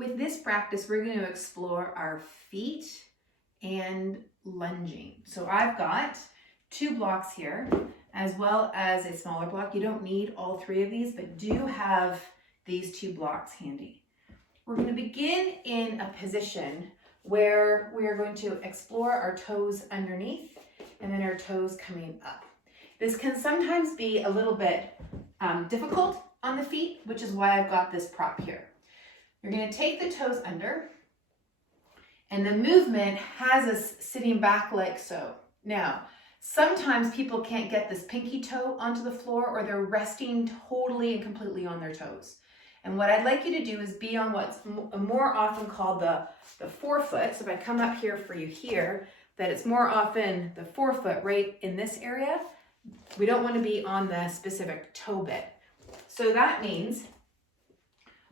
With this practice, we're going to explore our feet and lunging. So I've got 2 blocks here, as well as a smaller block. You don't need all 3 of these, but do have these 2 blocks handy. We're going to begin in a position where we are going to explore our toes underneath and then our toes coming up. This can sometimes be a little bit difficult on the feet, which is why I've got this prop here. You're going to take the toes under, and the movement has us sitting back like so. Now, sometimes people can't get this pinky toe onto the floor, or they're resting totally and completely on their toes. And what I'd like you to do is be on what's more often called the forefoot. So if I come up here for you here, that it's more often the forefoot right in this area. We don't want to be on the specific toe bit. So that means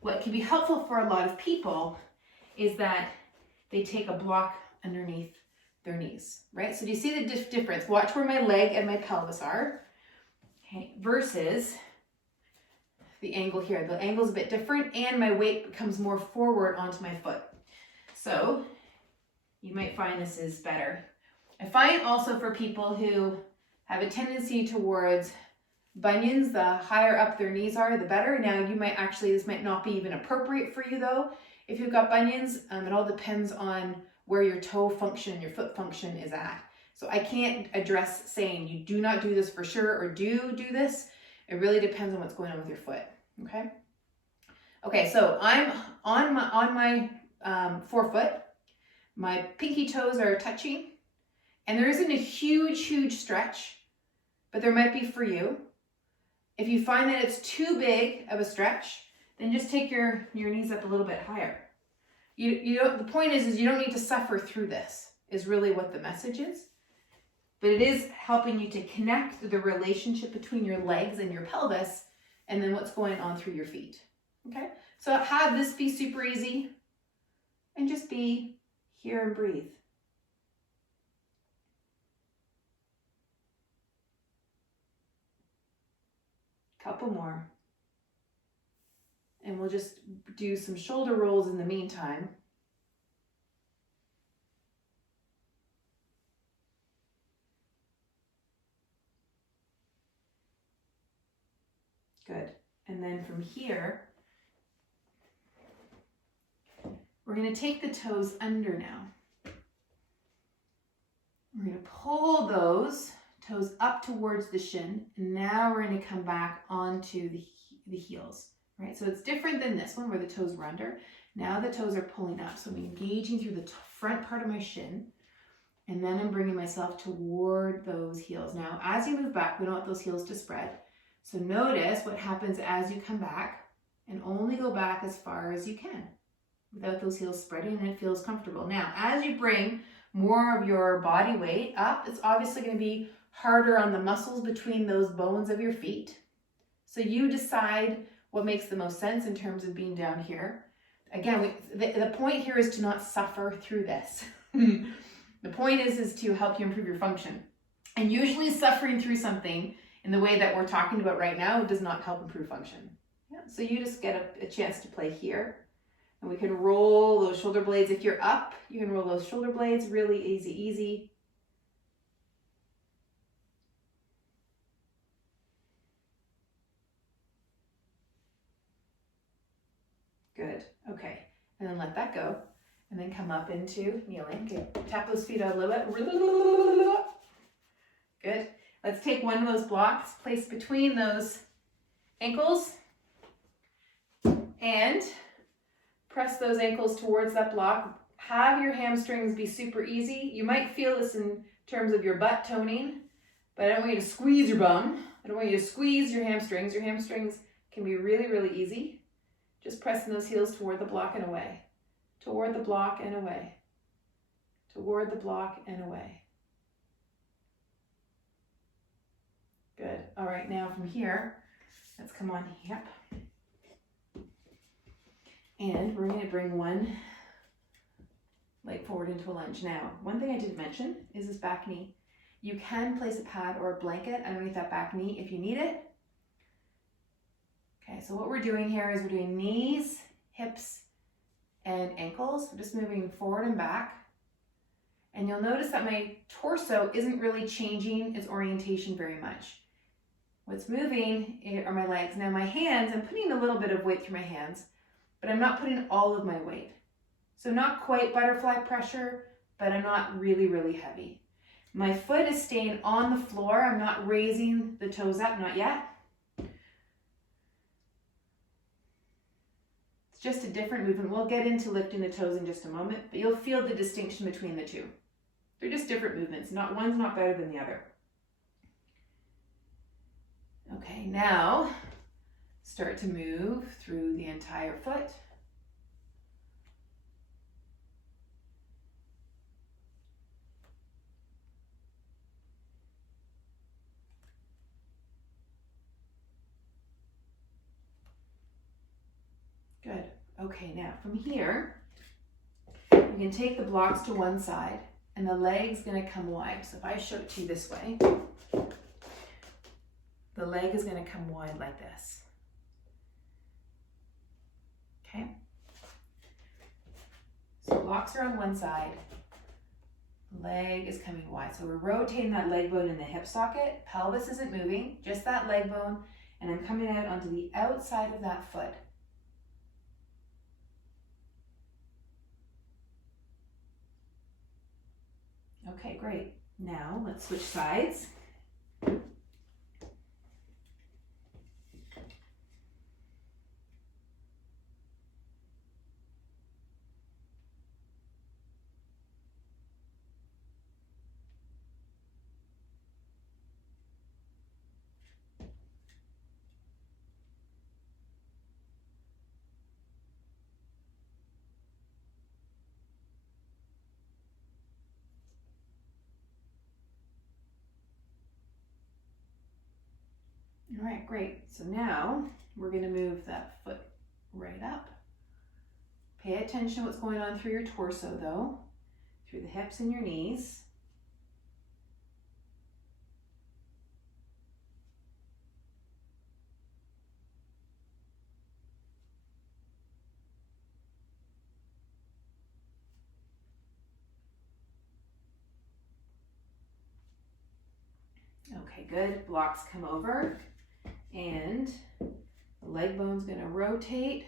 what can be helpful for a lot of people is that they take a block underneath their knees, right? So do you see the difference? Watch where my leg and my pelvis are, okay, versus the angle here. The angle's a bit different, and my weight becomes more forward onto my foot. So you might find this is better. I find also for people who have a tendency towards bunions, the higher up their knees are, the better. Now you might actually, this might not be even appropriate for you though. If you've got bunions, it all depends on where your toe function, your foot function is at. So I can't address saying you do not do this for sure or do this. It really depends on what's going on with your foot, okay? Okay, so I'm on my forefoot. My pinky toes are touching, and there isn't a huge stretch, but there might be for you. If you find that it's too big of a stretch, then just take your knees up a little bit higher. You don't, the point is you don't need to suffer through this, is really what the message is. But it is helping you to connect the relationship between your legs and your pelvis, and then what's going on through your feet. Okay? So have this be super easy, and just be here and breathe. Couple more. And we'll just do some shoulder rolls in the meantime. Good. And then from here, we're going to take the toes under now. We're going to pull those toes up towards the shin, and now we're going to come back onto the heels, right? So it's different than this one where the toes were under. Now the toes are pulling up, so I'm engaging through the front part of my shin, and then I'm bringing myself toward those heels. Now, as you move back, we don't want those heels to spread. So notice what happens as you come back, and only go back as far as you can without those heels spreading, and it feels comfortable. Now, as you bring more of your body weight up, it's obviously going to be harder on the muscles between those bones of your feet. So you decide what makes the most sense in terms of being down here. Again, the point here is to not suffer through this. The point is to help you improve your function. And usually suffering through something in the way that we're talking about right now does not help improve function. Yeah, so you just get a chance to play here. And we can roll those shoulder blades. If you're up, you can roll those shoulder blades really easy. Good. Okay. And then let that go. And then come up into kneeling. Okay. Tap those feet out a little bit. Good. Let's take one of those blocks, place between those ankles, and press those ankles towards that block. Have your hamstrings be super easy. You might feel this in terms of your butt toning, but I don't want you to squeeze your bum. I don't want you to squeeze your hamstrings. Your hamstrings can be really easy. Just pressing those heels toward the block and away. Toward the block and away. Toward the block and away. Good. All right, now from here, let's come on hip. And we're going to bring one leg forward into a lunge. Now, one thing I didn't mention is this back knee. You can place a pad or a blanket underneath that back knee if you need it. Okay, so what we're doing here is we're doing knees, hips, and ankles. I'm just moving forward and back. And you'll notice that my torso isn't really changing its orientation very much. What's moving are my legs. Now my hands, I'm putting a little bit of weight through my hands, but I'm not putting all of my weight. So not quite butterfly pressure, but I'm not really, really heavy. My foot is staying on the floor. I'm not raising the toes up, not yet. It's just a different movement. We'll get into lifting the toes in just a moment, but you'll feel the distinction between the two. They're just different movements. One's not better than the other. Okay, now start to move through the entire foot. Good. Okay, now from here, you can take the blocks to one side and the leg's gonna come wide. So if I show it to you this way, the leg is gonna come wide like this. Okay? So blocks are on one side, leg is coming wide. So we're rotating that leg bone in the hip socket, pelvis isn't moving, just that leg bone, and I'm coming out onto the outside of that foot. Okay, great. Now let's switch sides. All right, great. So now we're going to move that foot right up. Pay attention to what's going on through your torso though, through the hips and your knees. Okay, good. Blocks come over. And the leg bone's going to rotate.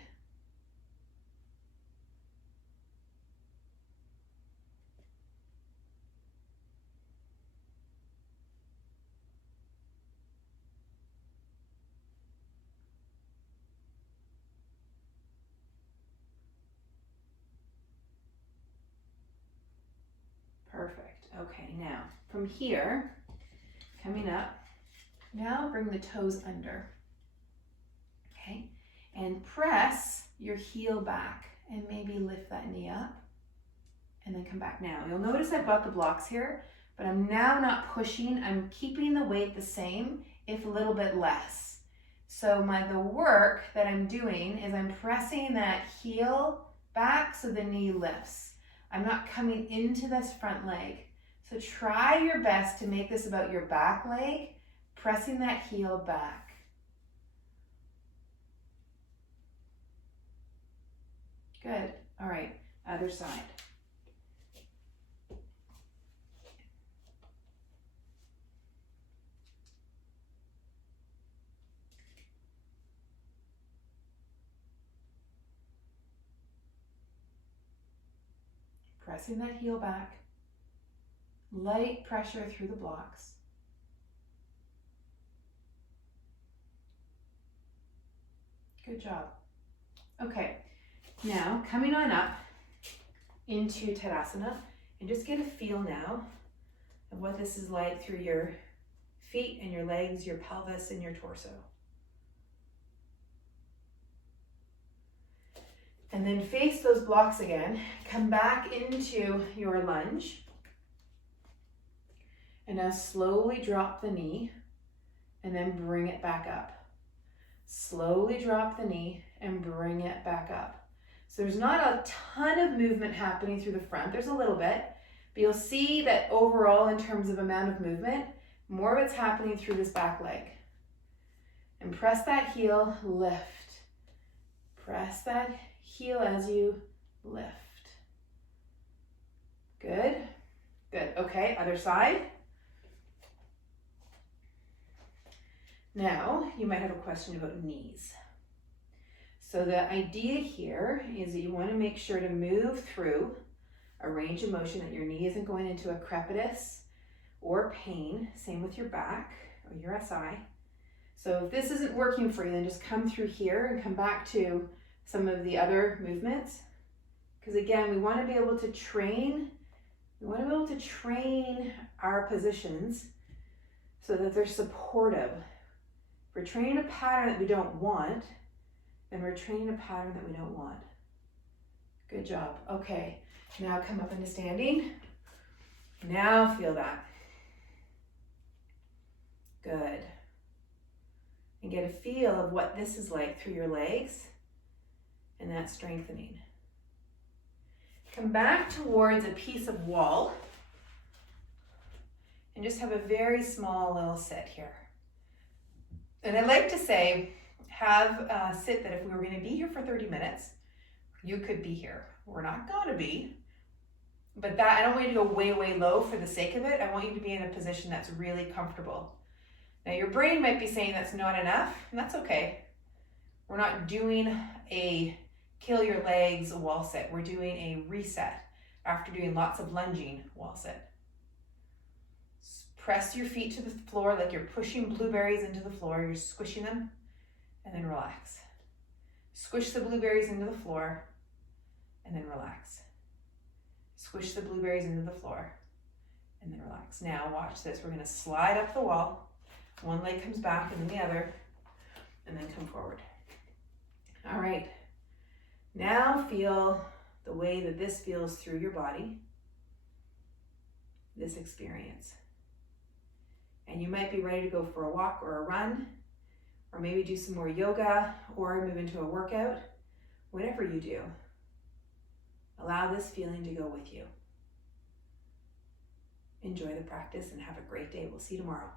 Perfect. Okay, now from here, coming up, now bring the toes under, okay? And press your heel back and maybe lift that knee up and then come back. Now, you'll notice I've got the blocks here, but I'm now not pushing. I'm keeping the weight the same, if a little bit less. So the work that I'm doing is I'm pressing that heel back so the knee lifts. I'm not coming into this front leg. So try your best to make this about your back leg, pressing that heel back. Good. All right, other side. Pressing that heel back. Light pressure through the blocks. Good job. Okay, now coming on up into Tadasana, and just get a feel now of what this is like through your feet and your legs, your pelvis and your torso. And then face those blocks again. Come back into your lunge. And now slowly drop the knee and then bring it back up. Slowly drop the knee and bring it back up. So there's not a ton of movement happening through the front. There's a little bit, but you'll see that overall in terms of amount of movement, more of it's happening through this back leg. And press that heel, lift. Press that heel as you lift. Good, good. Okay, other side. Now, you might have a question about knees. So the idea here is that you want to make sure to move through a range of motion, that your knee isn't going into a crepitus or pain. Same with your back or your SI. So if this isn't working for you, then just come through here and come back to some of the other movements. Because again, we want to be able to train, our positions so that they're supportive. If we're training a pattern that we don't want, then we're training a pattern that we don't want. Good job. Okay, now come up into standing. Now feel that. Good. And get a feel of what this is like through your legs and that strengthening. Come back towards a piece of wall and just have a very small little sit here. And I like to say, have a sit that if we were going to be here for 30 minutes, you could be here. We're not going to be, but that I don't want you to go way, way low for the sake of it. I want you to be in a position that's really comfortable. Now your brain might be saying that's not enough, and that's okay. We're not doing a kill your legs wall sit. We're doing a reset after doing lots of lunging wall sit. Press your feet to the floor like you're pushing blueberries into the floor. You're squishing them, and then relax. Squish the blueberries into the floor, and then relax. Squish the blueberries into the floor, and then relax. Now watch this. We're going to slide up the wall. One leg comes back and then the other, and then come forward. All right. Now feel the way that this feels through your body, this experience. And you might be ready to go for a walk or a run, or maybe do some more yoga or move into a workout. Whatever you do, allow this feeling to go with you. Enjoy the practice and have a great day. We'll see you tomorrow.